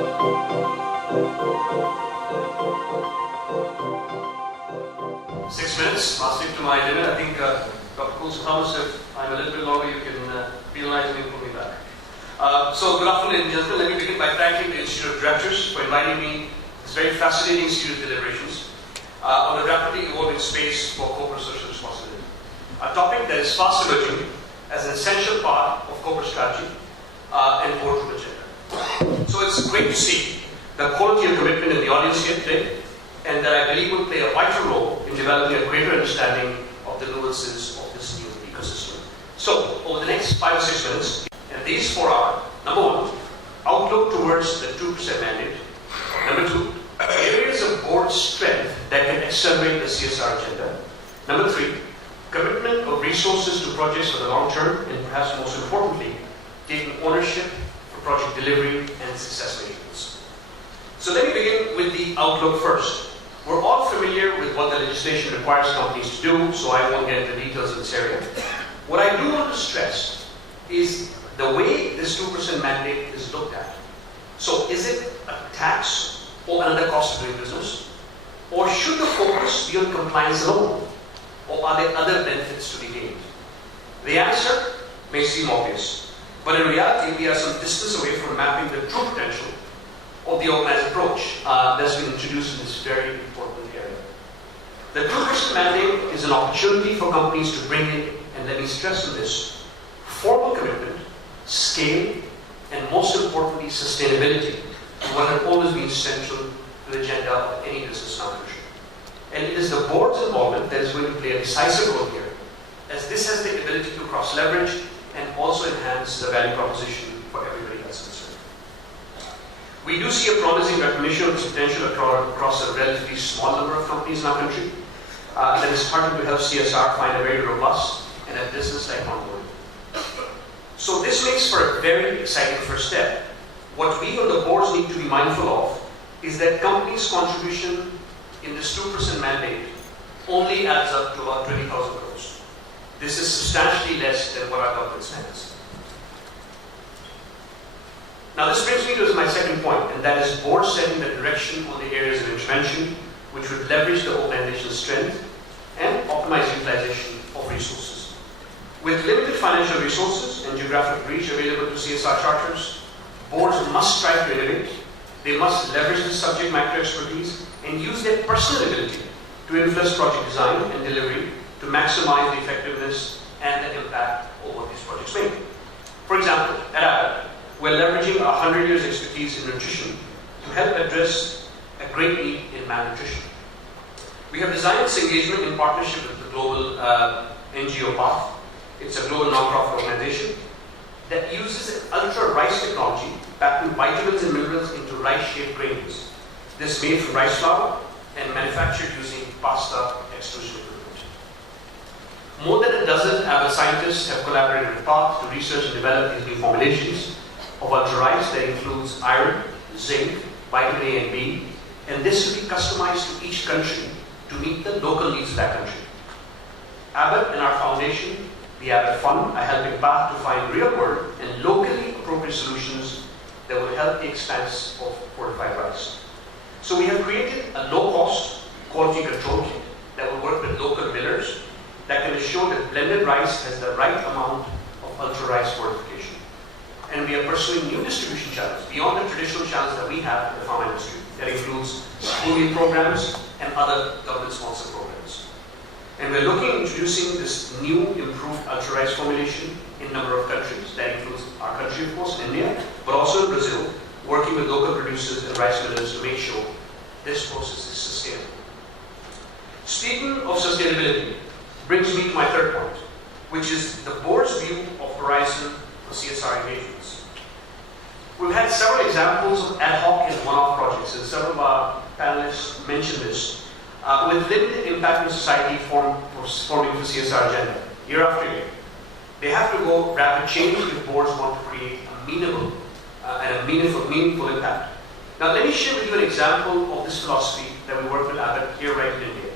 6 minutes, I'll stick to my limit. I think Dr. Coulson Thomas, if I'm a little bit longer, you can penalize me and put me back. So good afternoon, ladies and gentlemen. Let me begin by thanking the Institute of Directors for inviting me to this very fascinating series of deliberations on the rapidly evolving space for corporate social responsibility. A topic that is fast emerging as an essential part of corporate strategy and boardroom agenda. So it's great to see the quality of commitment in the audience here today, and that I believe will play a vital role in developing a greater understanding of the nuances of this new ecosystem. So, over the next 5 or 6 minutes, and these 4 are: number 1, outlook towards the 2% mandate; number 2, areas of board strength that can accelerate the CSR agenda; number 3, commitment of resources to projects for the long term, and perhaps most importantly, taking ownership for project delivery and success measurements. So let me begin with the outlook first. We're all familiar with what the legislation requires companies to do, so I won't get into details of this area. What I do want to stress is the way this 2% mandate is looked at. So is it a tax or another cost of doing business? Or should the focus be on compliance alone? Or are there other benefits to be gained? The answer may seem obvious, but in reality we are some distance away from mapping the true potential of the organized approach that's been introduced in this very important area. The 2% mandate is an opportunity for companies to bring in, and let me stress on this, formal commitment, scale, and most importantly, sustainability, to what has always been central to the agenda of any business foundation. And it is the board's involvement that is going to play a decisive role here, as this has the ability to cross-leverage and also enhance the value proposition for everybody that's concerned. We do see a promising recognition of this potential across a relatively small number of companies in our country that is starting to help CSR find a very robust and a business-like onboarding. So this makes for a very exciting first step. What we on the boards need to be mindful of is that companies' contribution in this 2% mandate only adds up to about 20,000 crores. This is substantially less than what our government spends. Now this brings me to my second point, and that is board setting the direction on the areas of intervention which would leverage the organization's strength and optimize utilization of resources. With limited financial resources and geographic reach available to CSR charters, boards must strive to innovate. They must leverage the subject matter expertise and use their personal ability to influence project design and delivery to maximize the effectiveness and the impact of what these projects make. For example, at Abbott, we're leveraging 100 years expertise in nutrition to help address a great need in malnutrition. We have designed this engagement in partnership with the global NGO Path. It's a global non-profit organization that uses an ultra-rice technology packing vitamins and minerals into rice-shaped grains. This made from rice flour and manufactured using pasta extrusion equipment. More than a dozen Abbott scientists have collaborated with Path to research and develop these new formulations of ultra-rice that includes iron, zinc, vitamin A and B, and this will be customized to each country to meet the local needs of that country. Abbott and our foundation, the Abbott Fund, are helping Path to find real-world and locally appropriate solutions that will help the expense of fortified rice. So we have created a low-cost quality control kit that will work with local millers that can ensure that blended rice has the right amount of ultra-rice fortification. And we are pursuing new distribution channels beyond the traditional channels that we have in the pharma industry. That includes schooling programs and other government-sponsored programs. And we're looking at introducing this new improved ultra-rice formulation in a number of countries. That includes our country, of course, India, but also in Brazil, working with local producers and rice millers to make sure this process is sustainable. Speaking of sustainability, brings me to my third point, which is the board's view of horizon for CSR engagements. We've had several examples of ad hoc and one-off projects, and several of our panelists mentioned this, with limited impact in society forming for CSR agenda, year after year. They have to go rapid change if boards want to create a meaningful meaningful impact. Now let me share with you an example of this philosophy that we work with Abbott here right in India.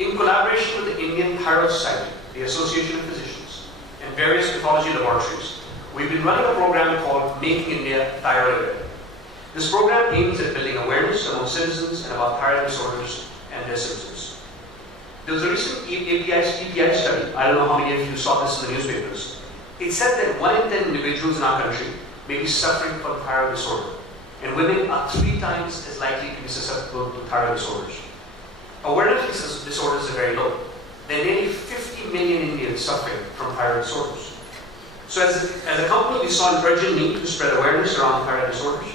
In collaboration with the Indian Thyroid Society, the Association of Physicians, and various pathology laboratories, we've been running a program called Making India Thyroid Aware. This program aims at building awareness among citizens and about thyroid disorders and their symptoms. There was a recent EPI study, I don't know how many of you saw this in the newspapers. It said that 1 in 10 individuals in our country may be suffering from thyroid disorder, and women are 3 times as likely to be susceptible to thyroid disorders. Awareness of these disorders is very low. There are nearly 50 million Indians suffering from thyroid disorders. So as a company, we saw an urgent need to spread awareness around thyroid disorders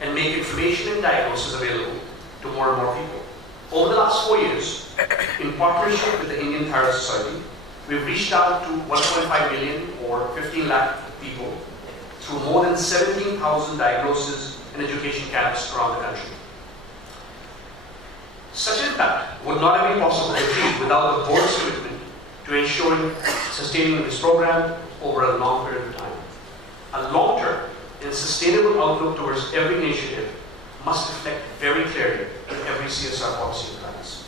and make information and diagnosis available to more and more people. Over the last 4 years, in partnership with the Indian Thyroid Society, we've reached out to 1.5 million or 15 lakh people through more than 17,000 diagnosis and education camps around the country. Such impact would not have been possible to achieve without the board's commitment to ensuring sustaining this program over a long period of time. A long-term and sustainable outlook towards every initiative must reflect very clearly in every CSR policy and plans.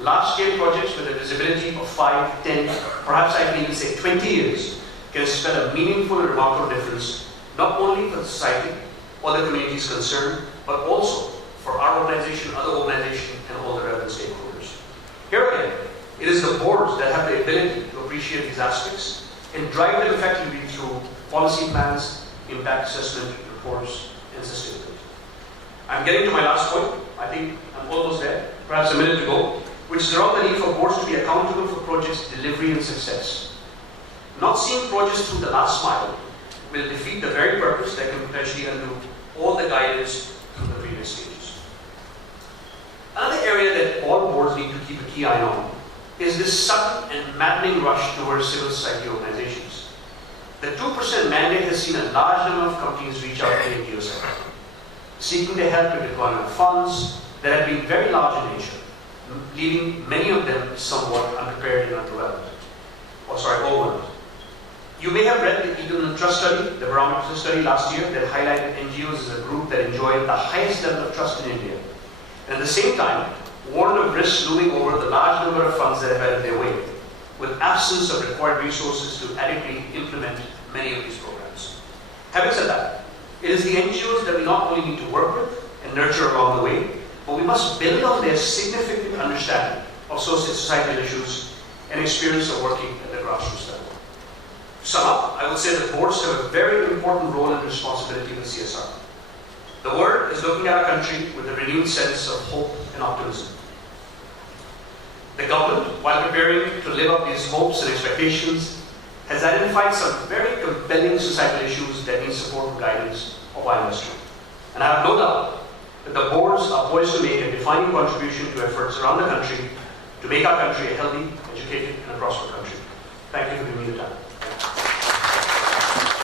Large-scale projects with a visibility of 5, 10, perhaps I can even say 20 years can spell a meaningful and remarkable difference, not only for the society or the communities concerned, but also for our organization, other organizations, and all the relevant stakeholders. Here again, it is the boards that have the ability to appreciate these aspects and drive them effectively through policy plans, impact assessment, reports, and sustainability. I'm getting to my last point. I think I'm almost there, perhaps a minute to go, which is around the need for boards to be accountable for projects' delivery and success. Not seeing projects through the last mile will defeat the very purpose that can potentially undo all the guidance through the previous stages. Another area that all boards need to keep a key eye on is this sudden and maddening rush towards civil society organizations. The 2% mandate has seen a large number of companies reach out to the NGO sector, seeking their help in deployment of funds that have been very large in nature, leaving many of them somewhat unprepared and overwhelmed. Overwhelmed. You may have read the Economic Trust study, the barometer study last year that highlighted NGOs as a group that enjoyed the highest level of trust in India, and at the same time warned of risks looming over the large number of funds that have headed their way, with absence of required resources to adequately implement many of these programs. Having said that, it is the NGOs that we not only need to work with and nurture along the way, but we must build on their significant understanding of societal issues and experience of working at the grassroots level. To sum up, I would say that boards have a very important role and responsibility in CSR. The world is looking at our country with a renewed sense of hope and optimism. The government, while preparing to live up these hopes and expectations, has identified some very compelling societal issues that need support and guidance of our industry. And I have no doubt that the boards are poised to make a defining contribution to efforts around the country to make our country a healthy, educated, and a prosperous country. Thank you for giving me the time.